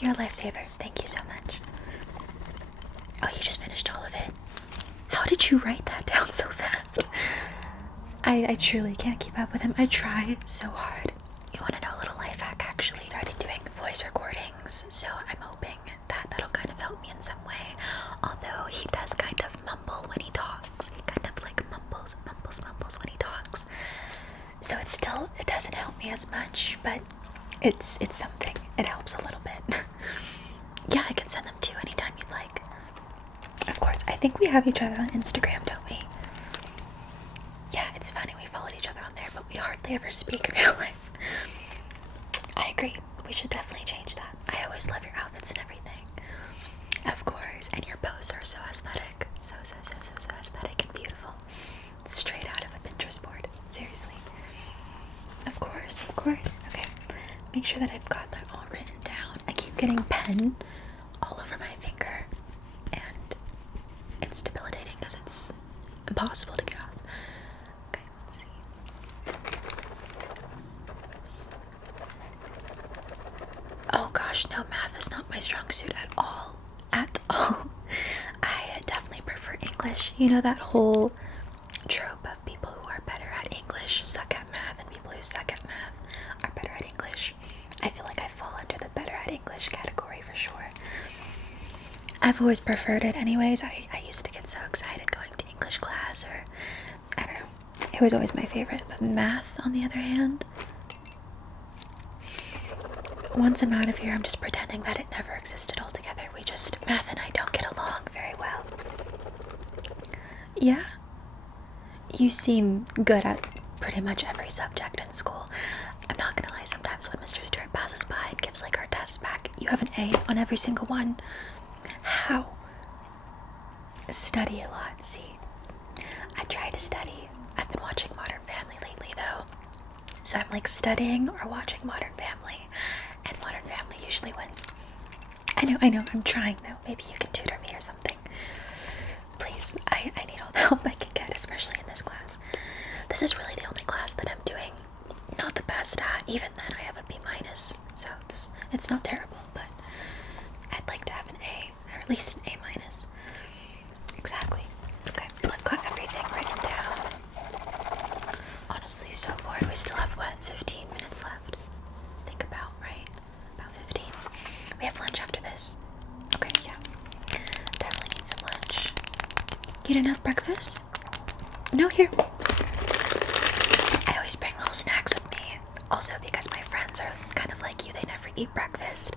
you're a lifesaver. Thank you so much. Oh, you just finished all of it? How did you write that down so fast? I truly can't keep up with him. I try so hard. You want to know a little life hack? Actually started doing voice recordings, so I'm hoping that that'll kind of help me in some way. Although he does kind of mumble when he talks. He kind of like mumbles when he talks. So it doesn't help me as much, but it's something. It helps a little bit. Yeah, I can send them to you anytime you'd like. Of course, I think we have each other on Instagram, don't we? Yeah, it's funny, we followed each other on there, but we hardly ever speak in real life. I agree, we should definitely change that. I always love your outfits and everything. Of course, and your posts are so aesthetic. So aesthetic and beautiful. Straight out of a Pinterest board, seriously. Of course. Okay, make sure that I've got that all written down. I keep getting pen all over my finger, and it's debilitating because it's impossible to get off. Okay, let's see. Oh gosh, no, math is not my strong suit at all. I definitely prefer English. You know that whole trope of people who are better at English suck at math, and people who suck at math are better at English. I feel like I fall under the better at English category for sure. I've always preferred it anyways. I used to get so excited going to English class, or I don't know. It was always my favorite. But math, on the other hand, once I'm out of here, I'm just pretending that it never existed altogether. Math and I don't get along very well. Yeah? You seem good at pretty much every subject in school. I'm not gonna lie, sometimes when Mr. Stewart passes by and gives like our tests back, you have an A on every single one. How? Study a lot, see. I try to study. I've been watching Modern Family lately though. So I'm like studying or watching Modern Family, and Modern Family usually wins. I know, I'm trying though. Maybe you can tutor me or something. Please, I need all the help I can get, especially in this class. This is really the only class that I'm doing not the best at. Even then, I have a B minus, so it's not terrible, but I'd like to have an A, or at least an A minus. Exactly. Okay, well, I've got everything written down. Honestly, so bored. We still have, what, 15 minutes left? Think about, right? About 15. We have lunch after this. Okay, yeah. Definitely need some lunch. You didn't have breakfast? No, here. I always bring little snacks with me. Also because my friends are kind of like you. They never eat breakfast.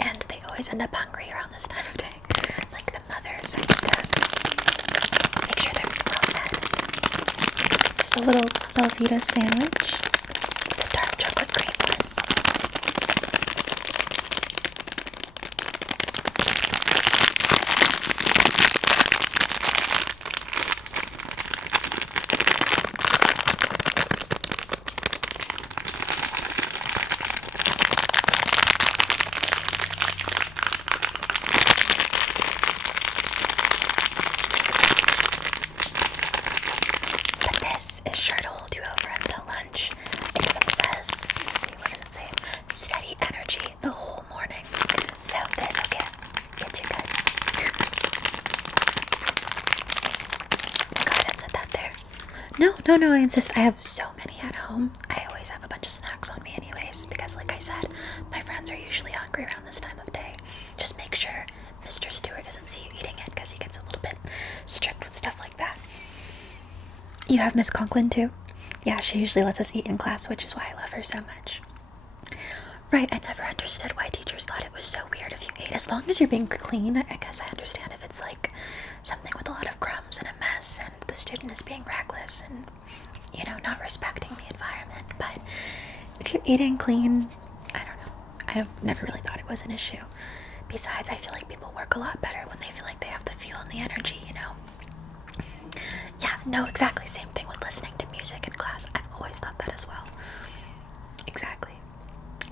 And they always end up hungry around this time of day. Like the mothers, I need to make sure they're well fed. Just a little Velveeta sandwich. It's the dark chocolate cream one. No, I insist. I have so many at home. I always have a bunch of snacks on me anyways, because like I said, my friends are usually hungry around this time of day. Just make sure Mr. Stewart doesn't see you eating it, because he gets a little bit strict with stuff like that. You have Miss Conklin too? Yeah, she usually lets us eat in class, which is why I love her so much. Right, I never understood why teachers thought it was so weird if you ate. As long as you're being clean, I guess I understand if it's like something with a lot of crumbs and a mess, and the student is being reckless and, you know, not respecting the environment. But if you're eating clean, I don't know. I've never really thought it was an issue. Besides, I feel like people work a lot better when they feel like they have the fuel and the energy, you know? Yeah, no, exactly. Same thing with listening to music in class. I've always thought that as well. Exactly.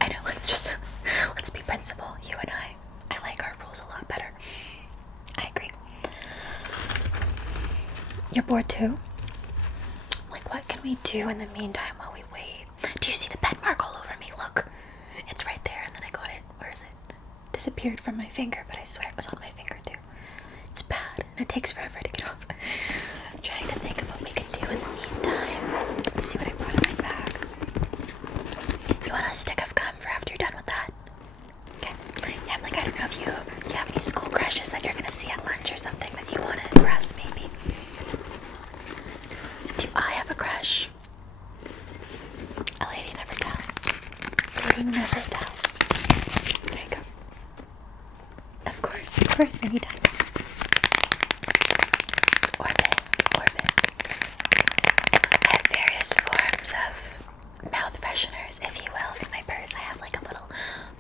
I know, let's be principal, you and I. I like our rules a lot better. I agree. You're bored too? Like, what can we do in the meantime while we wait? Do you see the pen mark all over me? Look, it's right there, and then I got it. Where is it? disappeared from my finger, but I swear it was on my finger too. It's bad, and it takes forever to get off. I'm trying to think of what we can do in the meantime. Let me see what I brought in my bag. You want a stick of gum for after you're done with that? Okay. Yeah, I'm like, I don't know if you have any school crushes that you're gonna see at lunch or something that you want to impress, maybe. Do I have a crush? A lady never tells. A lady never tells. There you go. Of course, anytime. It's Orbit. I have various forms of mouth fresheners, if you will, in my purse. I have like a little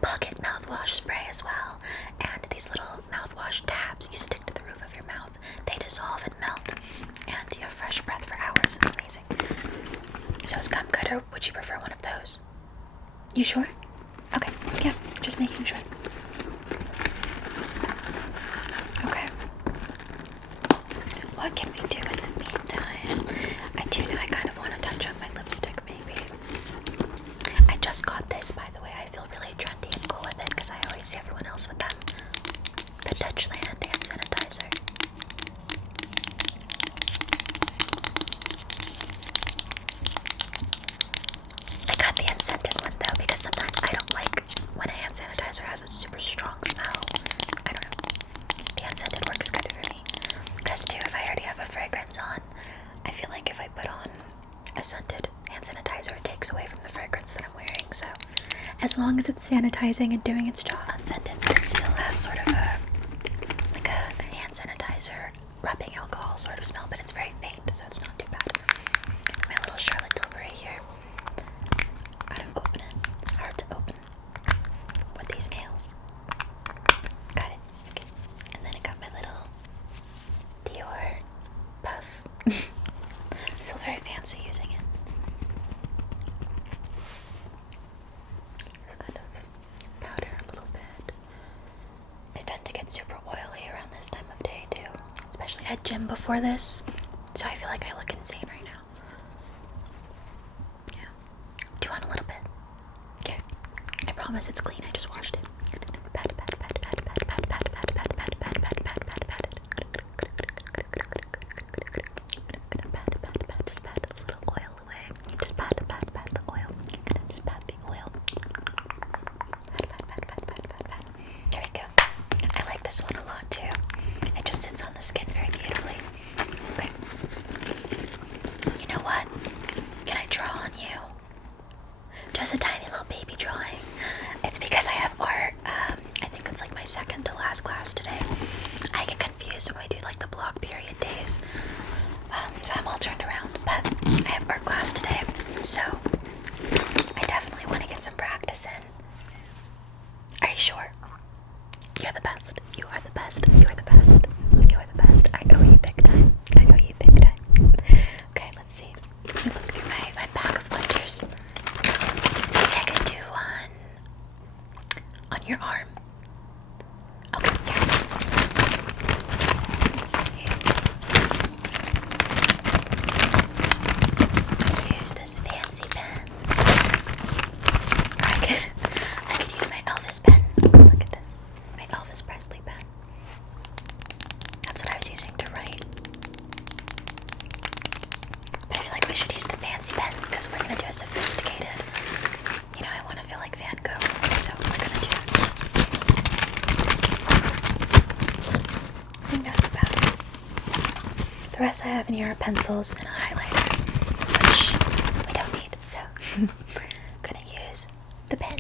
pocket mouthwash spray as well, and these little mouthwash tabs you stick to the roof of your mouth. They dissolve and melt, and you have fresh breath for hours. It's amazing. So is gum good, or would you prefer one of those? You sure? Okay, yeah, just making sure. Okay. What can we do in the meantime? I do know I kind of want to touch up my lipstick, maybe. I just got this, by the way. I feel really trendy and cool with it because I always see everyone else with them. The Touchland hand sanitizer. I got the unscented one though because sometimes I don't like when a hand sanitizer has a super strong smell. I don't know. The unscented works good for me. Because too, if I already have a fragrance on, I feel like if I put on a scented hand sanitizer, it takes away from the fragrance that I'm wearing. So as long as it's sanitizing and doing its job, unscented, but it still has sort of a hand sanitizer rubbing alcohol sort of smell, but it's very faint, so it's not too bad. My little Charlotte Tilbury here. How to open it? It's hard to open with these nails. Got it. Okay. And then I got my little Dior puff. I feel very fancy using it. Just kind of powder a little bit. I tend to get super oily around this time of day too. Especially at gym before this. So I feel like I look insane right now. Yeah. Do you want a little bit? Okay. I promise it's clean. I just washed it. Pat. Just pat a little oil away. Just pat the oil. Just pat the oil. Pat. There we go. I like this one a lot too. It just sits on the skin very beautifully. Okay. You know what? Can I draw on you? Just a tiny little baby drawing. It's because I have art. I think it's like my second to last class today. I get confused when we do like the block period days. So I'm all turned around. But I have art class today. So I definitely want to get some practice in. Are you sure? You're the best. You are the best. You are the best. You are the best. I owe you big time. I owe you big time. Okay, let's see. Let me look through my bag of pictures. Maybe I could do one on your arm. Okay, yeah. Let's see. Use this fancy pen. Or I could use my Elvis pen. Look at this. My Elvis Presley pen. That's what I was using to write. But I feel like we should use the fancy pen because we're gonna do a sophisticated. You know, I want to feel like Van Gogh, so we're gonna do. I think that's about it. The rest I have in here are pencils and a highlighter, which we don't need, so I'm gonna use the pen.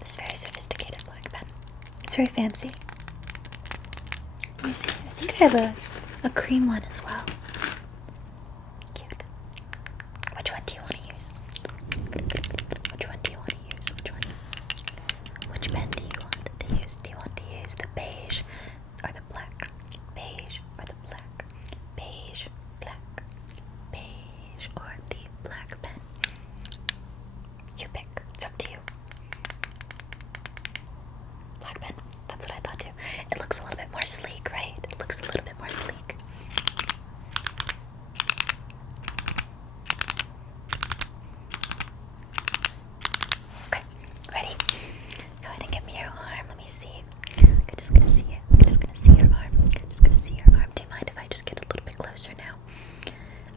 This very sophisticated black pen. It's very fancy. Let me see. I think I have a cream one as well. Cute. Which one do you want to use? Which one do you want to use? Which one? Which pen do you want to use? Do you want to use the beige or the black? Beige or the black? Beige, black. Beige or the black pen? You pick. It's up to you. Black pen. That's what I thought too. It looks a little bit more sleek, right? It looks a little bit more sleek. closer now.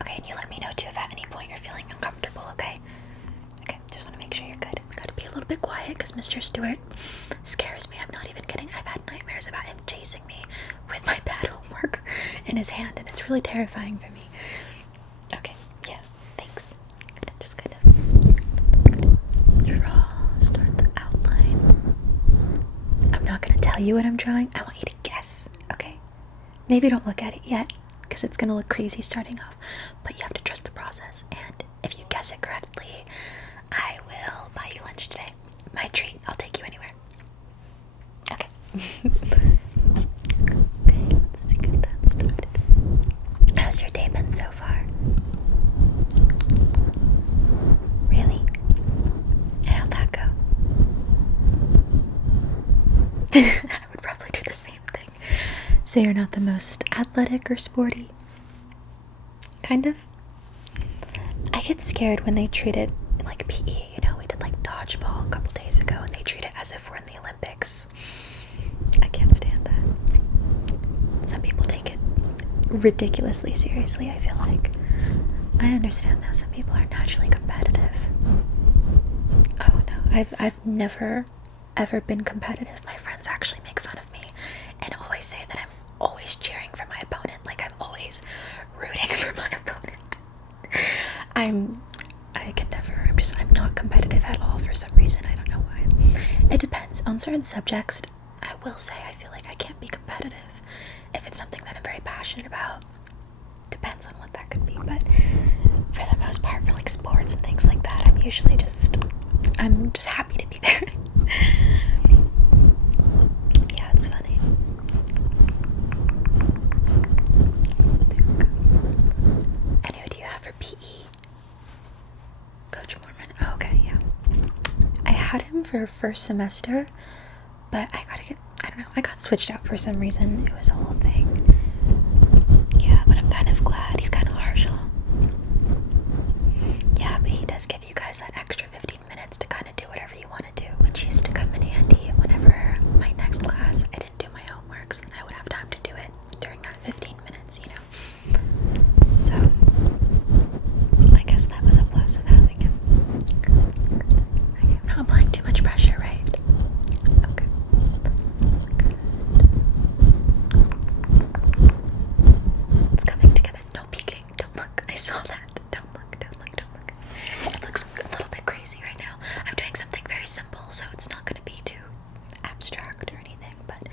Okay, and you let me know too if at any point you're feeling uncomfortable, okay? Okay, just want to make sure you're good. We gotta be a little bit quiet because Mr. Stewart scares me. I'm not even kidding. I've had nightmares about him chasing me with my bad homework in his hand, and it's really terrifying for me. Okay, yeah, thanks. I'm just kind of draw, start the outline. I'm not gonna tell you what I'm drawing. I want you to guess, okay? Maybe don't look at it yet because it's gonna look crazy starting off, but you have to trust the process, and if you guess it correctly, I will buy you lunch today. My treat. I'll take you anywhere. Okay. Okay, let's get that started. How's your day been so far? Really? And how'd that go? I would probably do the same thing. So you're not the most athletic or sporty? Kind of? I get scared when they treat it like PE. You know, we did like dodgeball a couple days ago and they treat it as if we're in the Olympics. I can't stand that. Some people take it ridiculously seriously, I feel like. I understand though, some people are naturally competitive. Oh no, I've never ever been competitive. My friends actually make fun of me and always say that I'm always cheering for my opponent, like I'm always rooting for my opponent. I'm not competitive at all for some reason. I don't know why. It depends. On certain subjects, I will say I feel like I can't be competitive if it's something that I'm very passionate about. Depends on what that could be, but for the most part, for like sports and things like that, I'm just happy to be there. Yeah, it's funny. And who do you have for PE? Coach Mormon. Oh, okay, yeah. I had him for first semester, but I got switched out for some reason. It was a whole thing. Yeah, but I'm kind of glad. He's kind of harsh, huh? Yeah, but he does give you guys that extra 15 minutes to kind of do whatever you want to do, which used to come in handy whenever my next class, I didn't do my homework, so then I would have time to do it during that 15 minutes, you know? So, I guess that was a plus of having him. I'm not applying too much pressure, right? Okay. Good. It's coming together. No peeking. Don't look. I saw that. Don't look. Don't look. Don't look. It looks a little bit crazy right now. I'm doing something very simple, so it's not going to be too abstract or anything, but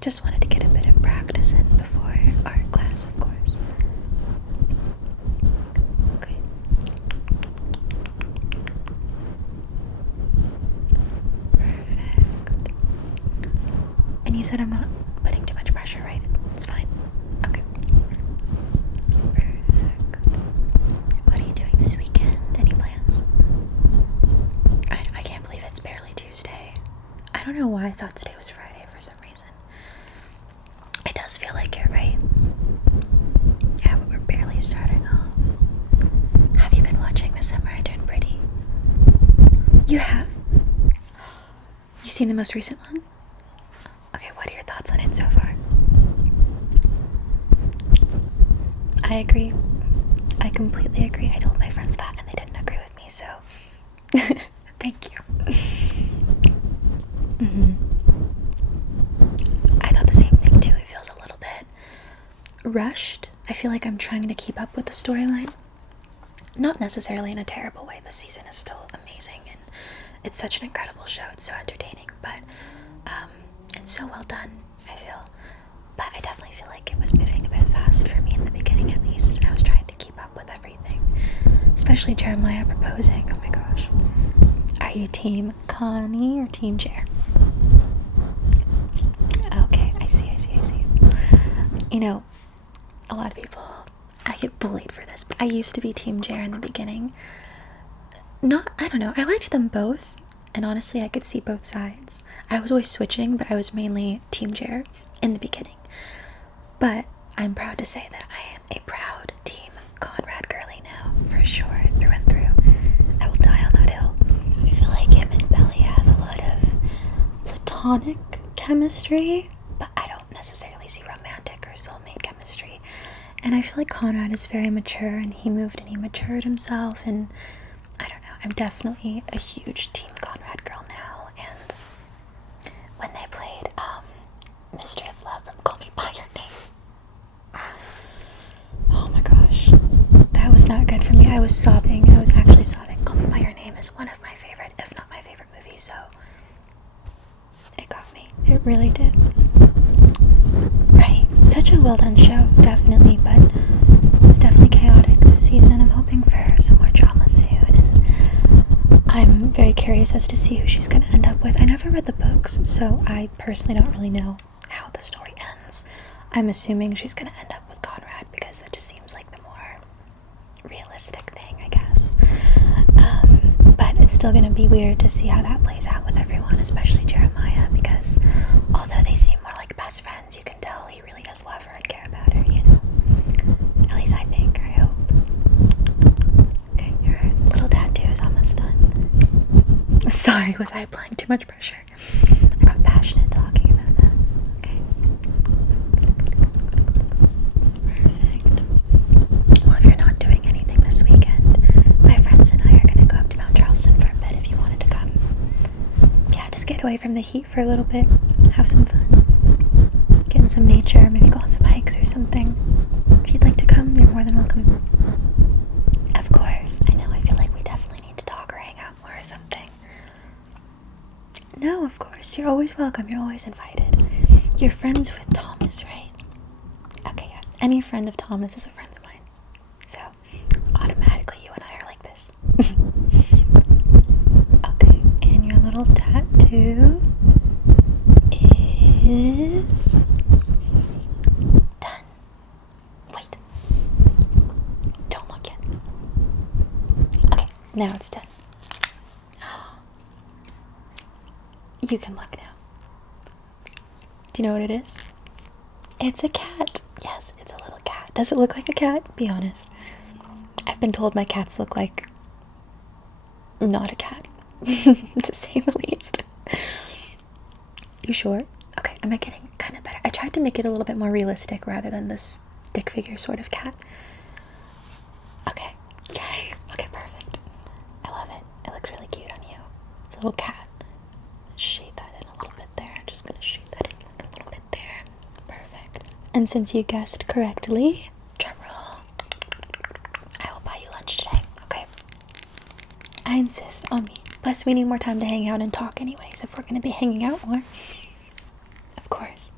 just wanted to get a bit of practice in before art class, of course. Okay. Perfect. And you said I'm not putting too much pressure, right? It's fine. Okay. Perfect. What are you doing this weekend? Any plans? I can't believe it's barely Tuesday. I don't know why I thought today was Friday for some reason. It does feel like it, right? Yeah, but we're barely starting off. Have you been watching The Summer I Turned Pretty? You have? You seen the most recent one? Okay, what are your thoughts on it so far? I agree. I completely agree. I told my friends that and they didn't agree with me, so thank you. I thought the same thing too. It feels a little bit rushed. I feel like I'm trying to keep up with the storyline. Not necessarily in a terrible way. The season is still amazing and it's such an incredible show. It's so entertaining, but it's so well done, I feel. But I definitely feel like it was moving a bit fast for me in the beginning at least, and I was trying to keep up with everything. Especially Jeremiah proposing. Oh my gosh. Are you team Connie or team Jer? Okay, I see. You know, a lot of people, I get bullied for this, but I used to be team Jer in the beginning. I don't know, I liked them both, and honestly I could see both sides. I was always switching, but I was mainly team Jer in the beginning. But I'm proud to say that I am a proud team Conrad girly now, for sure, through and through. I will die on that hill. I feel like him and Belly have a lot of platonic chemistry, but I don't necessarily see romantic or soulmate chemistry. And And I feel like Conrad is very mature, and he moved and he matured himself, and I don't know, I'm definitely a huge Team Conrad girl now. And when they played Mystery of Love from Call Me By Your Name, oh my gosh, that was not good for me. I was sobbing. I was actually sobbing. Call Me By Your Name is one of my favorite, if not my favorite movie, so it got me. It really did. Right. Such a well done show, definitely, but it's definitely chaotic this season. I'm hoping for some more drama soon, and I'm very curious as to see who she's going to end up with. I never read the books, so I personally don't really know how the story ends. I'm assuming she's going to end up with Conrad because that just seems like the more realistic thing, I guess. But it's still going to be weird to see how that plays out with everyone, especially Jeremiah, because although they seem more like best friends, you can tell he really does love her and care about her, you know? At least I think, I hope. Okay, your little tattoo is almost done. Sorry, was I applying too much pressure? I got passionate talking about that. Okay. Perfect. Well, if you're not doing anything this weekend, my friends and I are going to go up to Mount Charleston for a bit if you wanted to come. Yeah, just get away from the heat for a little bit. Have some fun. Get in some nature, maybe go on some hikes or something. If you'd like to come, you're more than welcome. Of course. I know, I feel like we definitely need to talk or hang out more or something. No, of course. You're always welcome. You're always invited. You're friends with Thomas, right? Okay, yeah. Any friend of Thomas is a friend of mine. So, automatically you and I are like this. Okay, and your little tattoo is done. Wait. Don't look yet. Okay, now it's done. You can look now. Do you know what it is? It's a cat. Yes, it's a little cat. Does it look like a cat? Be honest. I've been told my cats look like not a cat, to say the least. You sure? Okay, am I getting kind of better? I tried to make it a little bit more realistic rather than this stick figure sort of cat. Okay, yay. Okay, perfect. I love it. It looks really cute on you. It's a little cat. Shade that in a little bit there. I'm just gonna shade that in a little bit there. Perfect. And since you guessed correctly, drumroll, I will buy you lunch today, okay? I insist on me. Plus, we need more time to hang out and talk anyways, if we're gonna be hanging out more. Of course.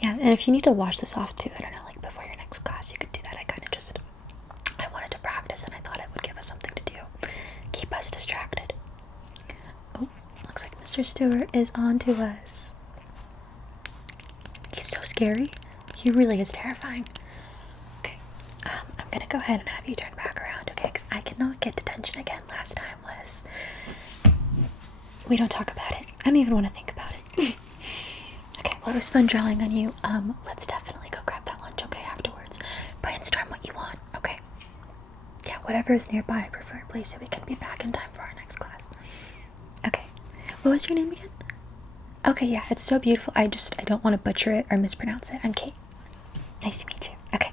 Yeah, and if you need to wash this off too, I don't know, like before your next class, you could do that. I wanted to practice and I thought it would give us something to do. Keep us distracted. Oh, looks like Mr. Stewart is on to us. He's so scary. He really is terrifying. Okay, I'm gonna go ahead and have you turn back around, okay? Because I cannot get detention again. Last time was... We don't talk about it. I don't even want to think about it. Okay, well, it was fun drawing on you. Let's definitely go grab that lunch, okay, afterwards. Brainstorm what you want, okay? Yeah, whatever is nearby, preferably, so we can be back in time for our next class. Okay. What was your name again? Okay, yeah, it's so beautiful. I don't want to butcher it or mispronounce it. I'm Kate. Nice to meet you. Okay.